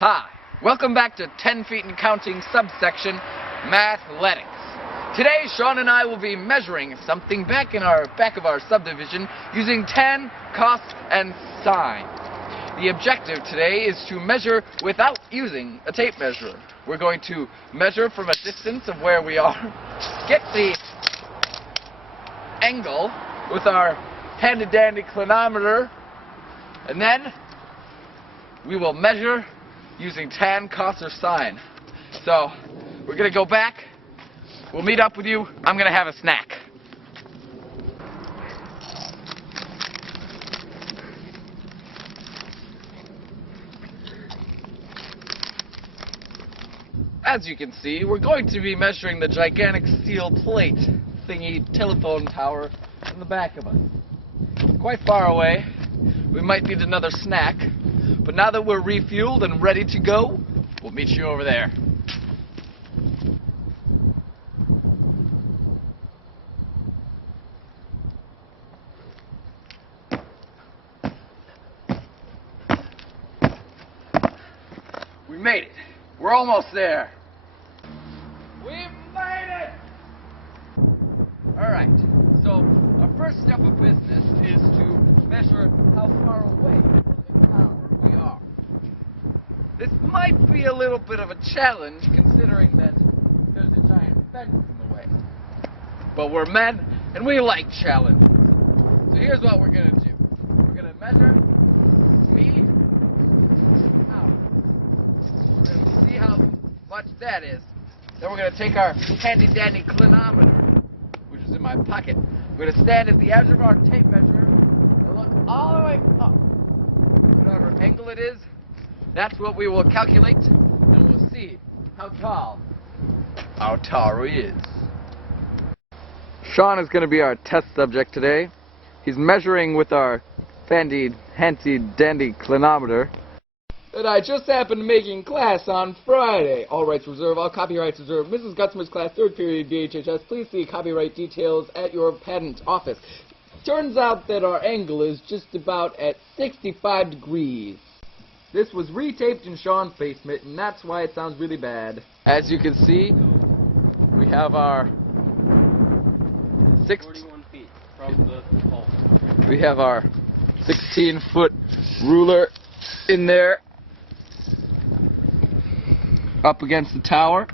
Hi, welcome back to 10 feet and counting subsection Mathletics. Today Sean and I will be measuring something back of our subdivision using tan, cos, and sine. The objective today is to measure without using a tape measure. We're going to measure from a distance of where we are, get the angle with our handy dandy clinometer, and then we will measure using tan, cos, or sine. So, we're going to go back. We'll meet up with you. I'm going to have a snack. As you can see, we're going to be measuring the gigantic steel plate thingy telephone tower in the back of us. Quite far away. We might need another snack. But now that we're refueled and ready to go, we'll meet you over there. We made it. We're almost there. We made it! Alright, so our first step of business is to measure how far away from the tower we are. This might be a little bit of a challenge considering that there's a giant fence in the way. But we're men and we like challenges. So here's what we're going to do. We're going to measure speed to power. We're going to see how much that is. Then we're going to take our handy dandy clinometer, which is in my pocket. We're going to stand at the edge of our tape measure and look all the way up. Whatever angle it is, that's what we will calculate, and we'll see how tall our tower is. Sean is going to be our test subject today. He's measuring with our handy dandy clinometer that I just happened to make in class on Friday. All rights reserved, all copyrights reserved. Mrs. Gutzmer's class, 3rd period DHHS. Please see copyright details at your patent office. Turns out that our angle is just about at 65 degrees. This was retaped in Sean's basement, and that's why it sounds really bad. As you can see, we have our 41 feet from the pole. We have our 16-foot ruler in there, up against the tower,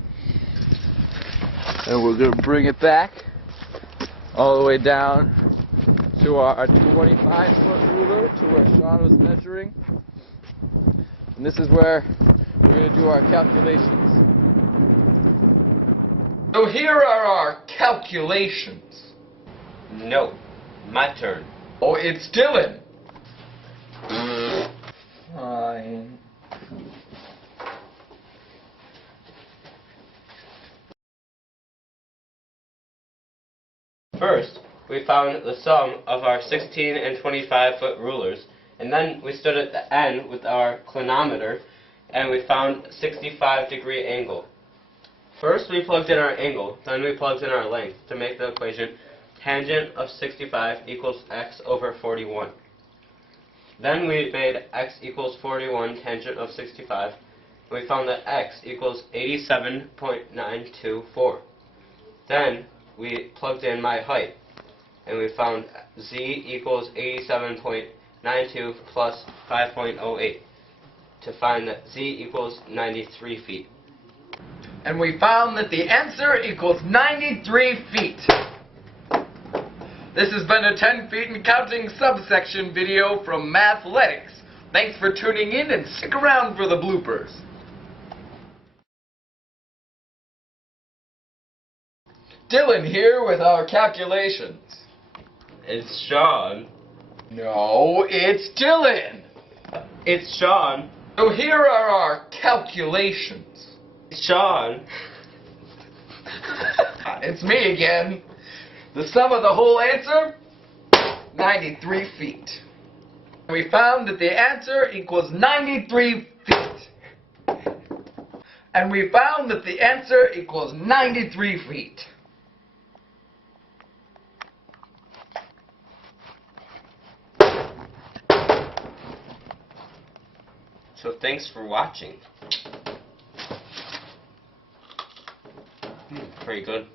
and we're going to bring it back all the way down to our 25-foot ruler to where Sean was measuring. And this is where we're going to do our calculations. So here are our calculations. No, my turn. Oh, it's Dylan. Fine. First, we found the sum of our 16 and 25 foot rulers, and then we stood at the end with our clinometer, and we found 65-degree angle. First we plugged in our angle, then we plugged in our length to make the equation tangent of 65 equals x over 41. Then we made x equals 41 tangent of 65, and we found that x equals 87.924. Then we plugged in my height, and we found z equals 87.92 plus 5.08 to find that z equals 93 feet. And we found that the answer equals 93 feet. This has been a 10 feet and counting subsection video from Mathletics. Thanks for tuning in and stick around for the bloopers. Dylan here with our calculations. It's Sean. No, it's Dylan. It's Sean. So here are our calculations. It's Sean. It's me again. The sum of the whole answer, 93 feet. We found that the answer equals 93 feet. And we found that the answer equals 93 feet. So thanks for watching. Very good.